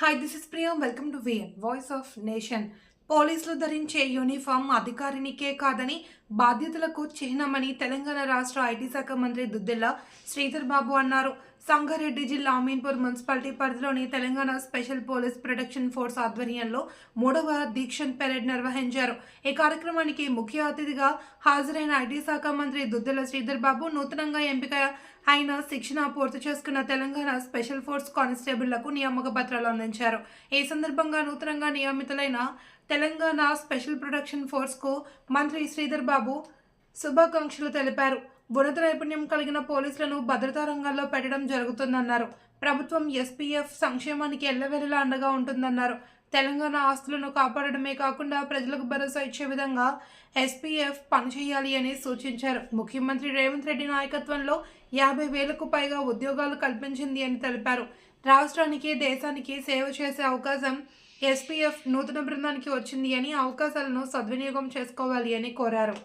Hi this is Priya welcome to V N voice of nation పోలీసులు ధరించే uniform అధికారినికే కాదని బాధ్యతలకు చిహ్నమని తెలంగాణ రాష్ట్ర ఐటీ శాఖ మంత్రి దుద్దెల్ల శ్రీధర్ బాబు అన్నారు. సంగారెడ్డి జిల్లా అమీన్పూర్ మున్సిపాలిటీ పరిధిలోని Telangana special police protection force ఆధ్వర్యంలో మూడవ దీక్షన్ పెరేడ్ నిర్వహించారు. ఈ కార్యక్రమానికి ముఖ్య అతిథిగా హాజరైన ఐటీ శాఖ మంత్రి దుద్దెల శ్రీధర్ బాబు నూతనంగా ఎంపిక ఆయన శిక్షణ పూర్తి చేసుకున్న తెలంగాణ స్పెషల్ ఫోర్స్ కానిస్టేబుళ్ళకు నియామక పత్రాలు అందించారు. ఈ సందర్భంగా నూతనంగా నియమితులైన తెలంగాణ స్పెషల్ ప్రొటెక్షన్ ఫోర్స్కు మంత్రి శ్రీధర్ బాబు శుభాకాంక్షలు తెలిపారు. ఉన్నత నైపుణ్యం కలిగిన పోలీసులను భద్రతా రంగాల్లో పెట్టడం జరుగుతుందన్నారు. ప్రభుత్వం ఎస్పీఎఫ్ సంక్షేమానికి ఎల్లవెల్లలా అండగా ఉంటుందన్నారు. తెలంగాణ ఆస్తులను కాపాడడమే కాకుండా ప్రజలకు భరోసా ఇచ్చే విధంగా ఎస్పీఎఫ్ పనిచేయాలి అని సూచించారు. ముఖ్యమంత్రి రేవంత్ రెడ్డి నాయకత్వంలో యాభై వేలకు పైగా ఉద్యోగాలు కల్పించింది అని తెలిపారు. రాష్ట్రానికి దేశానికి సేవ చేసే అవకాశం ఎస్పీఎఫ్ నూతన బృందానికి వచ్చింది అని అవకాశాలను సద్వినియోగం చేసుకోవాలి అని కోరారు.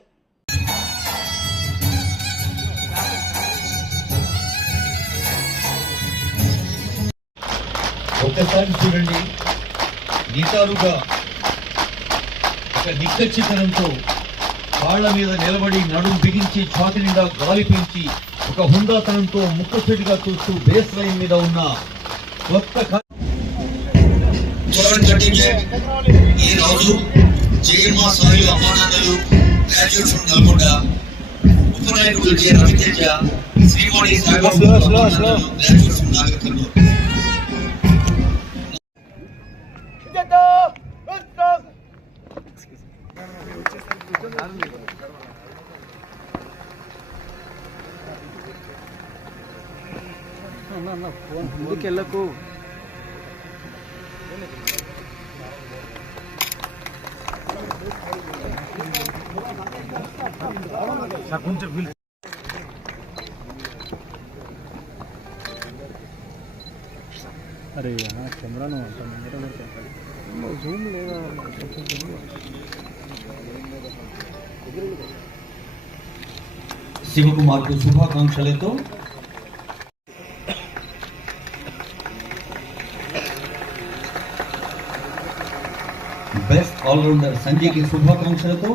ఒక్కసారి చూడండి. నిటారుగా ఒక నిక్కచ్చితనంతో కాళ్ళ మీద నిలబడి నడుం బిగించి ఛాతి నిండా గాలి పెంచి ఒక హుందాతనంతో ముక్కసెడిగా చూస్తూ బేస్ లైన్ మీద ఉన్న కొత్త ఈ రోజు Swamy graduate from Nalgonda ఉపనాయకుడు J Raviteja Srivani Saibaba graduate from Nagarkurnool. ముందుకెళ్ళకు. అరే కెమెరాను అంత ముందర జూమ్ లేదా? శివకుమార్కు శుభాకాంక్షలతో. బెస్ట్ ఆల్రౌండర్ సంజయ్కి శుభాకాంక్షలతో.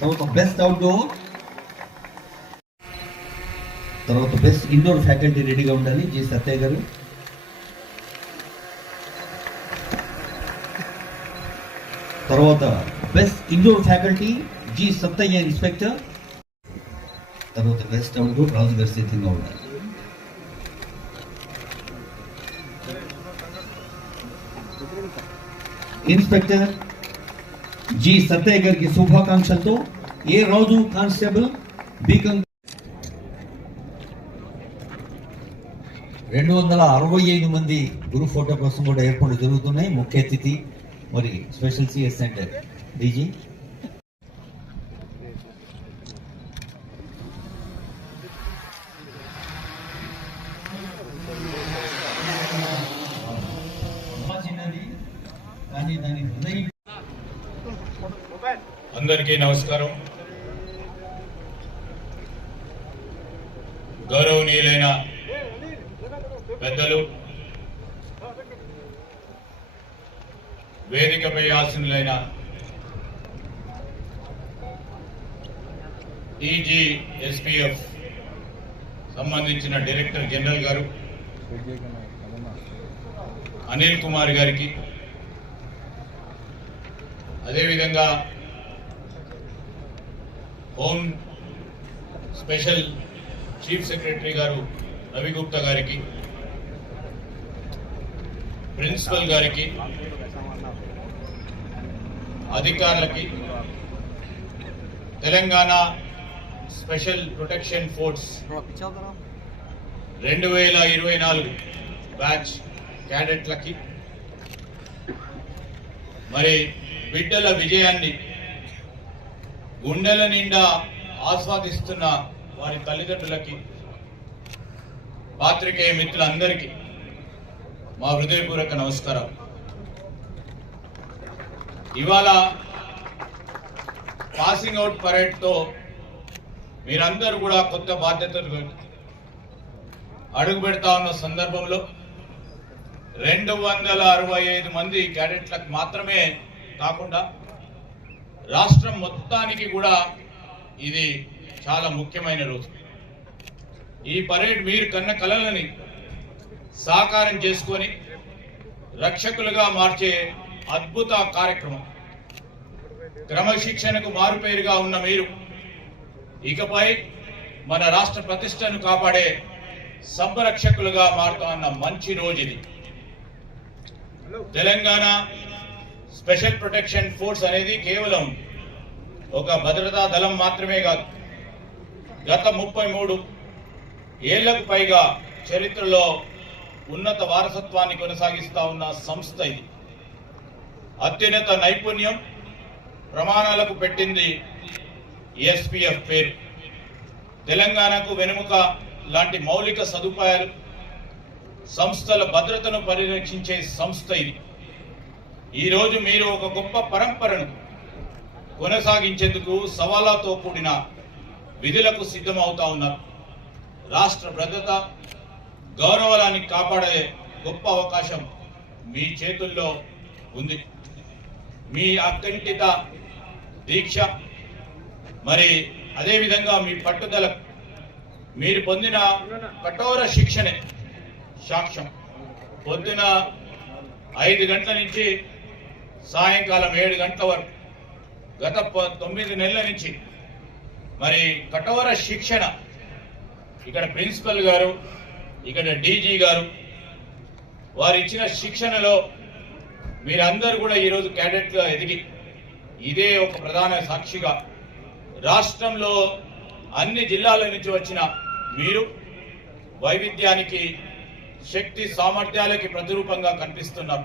తర్వాత బెస్ట్ అవుట్డోర్ తర్వాత బెస్ట్ ఇండోర్ ఫ్యాకల్టీ రెడీగా ఉండాలి జి సత్యయ్య గారు. తర్వాత best indoor faculty G Sattaiah inspector తర్వాత వెస్ట్ అవుట్ రాజు గారి ఉండాలి. ఇన్స్పెక్టర్ జి సత్తయ్య గారికి శుభాకాంక్షలతో ఏ రాజు కానిస్టేబుల్ బీకం రెండు వందల అరవై ఐదు మంది గురు ఫోటో కోసం కూడా ఏర్పాటు జరుగుతున్నాయి. ముఖ్య అతిథి మరి స్పెషల్ సిఎస్ సెంటర్ డీజీ. కానీ దాని హృదయం అందరికీ నమస్కారం. గౌరవనీయులైన పెద్దలు వేదికపై ఆసనులైన ఈజీ ఎస్పీఎఫ్ సంబంధించిన డైరెక్టర్ జనరల్ గారు అనిల్ కుమార్ గారికి అదేవిధంగా హోమ్ స్పెషల్ చీఫ్ సెక్రటరీ గారు రవి గుప్తా గారికి ప్రిన్సిపల్ గారికి అధికారులకి తెలంగాణ స్పెషల్ ప్రొటెక్షన్ ఫోర్స్ రెండు వేల ఇరవై నాలుగు బ్యాచ్ క్యాడెట్లకి మరి బిడ్డల విజయాన్ని గుండెల నిండా ఆస్వాదిస్తున్న వారి తల్లిదండ్రులకి పాత్రికేయ మిత్రులందరికీ మా హృదయపూర్వక నమస్కారం ఇవాళ పాసింగ్ అవుట్ పరేడ్తో మీరందరూ కూడా కొత్త బాధ్యతలు అడుగు పెడతా ఉన్న సందర్భంలో రెండు వందల అరవై ఐదు మంది క్యాడెట్లకు మాత్రమే కాకుండా రాష్ట్రం మొత్తానికి కూడా ఇది చాలా ముఖ్యమైన రోజు. ఈ పరేడ్ మీరు కన్న కలలని సాకారం చేసుకొని రక్షకులుగా మార్చే అద్భుత కార్యక్రమం. క్రమశిక్షణకు మారుపేరుగా ఉన్న మీరు ఇకపై మన రాష్ట్ర ప్రతిష్టను కాపాడే సంరక్షకులుగా మారుతున్న మంచి రోజు ఇది. తెలంగాణ స్పెషల్ ప్రొటెక్షన్ ఫోర్స్ అనేది కేవలం ఒక భద్రతా దళం మాత్రమే కాదు. గత ముప్పై మూడు ఏళ్ళకు పైగా చరిత్రలో ఉన్నత వారసత్వాన్ని కొనసాగిస్తా ఉన్న సంస్థ ఇది. అత్యున్నత నైపుణ్యం ప్రమాణాలకు పెట్టింది ఎస్పీఎఫ్ పేరు. తెలంగాణకు వెనుముక లాంటి మౌలిక సదుపాయాలు సంస్థల భద్రతను పరిరక్షించే సంస్థ ఇది. ఈరోజు మీరు ఒక గొప్ప పరంపరను కొనసాగించేందుకు సవాళ్ళతో కూడిన విధులకు సిద్ధమవుతా ఉన్నారు. రాష్ట్ర భద్రత గౌరవాన్ని కాపాడే గొప్ప అవకాశం మీ చేతుల్లో ఉంది. మీ అకంఠిత దీక్ష మరి అదేవిధంగా మీ పట్టుదల మీరు పొందిన కఠోర శిక్షణే సాక్ష్యం. పొద్దున ఐదు గంటల నుంచి సాయంకాలం ఏడు గంటల వరకు. గత ప- తొమ్మిది నెలల నుంచి. మరి కఠోర శిక్షణ. ఇక్కడ ప్రిన్సిపల్ గారు ఇక్కడ డీజీ గారు వారు ఇచ్చిన శిక్షణలో మీరందరూ కూడా ఈరోజు క్యాడెట్గా ఎదిగి ఇదే ఒక ప్రధాన సాక్షిగా రాష్ట్రంలో అన్ని జిల్లాల నుంచి వచ్చిన మీరు వైవిధ్యానికి శక్తి సామర్థ్యాలకి ప్రతిరూపంగా కనిపిస్తున్నారు.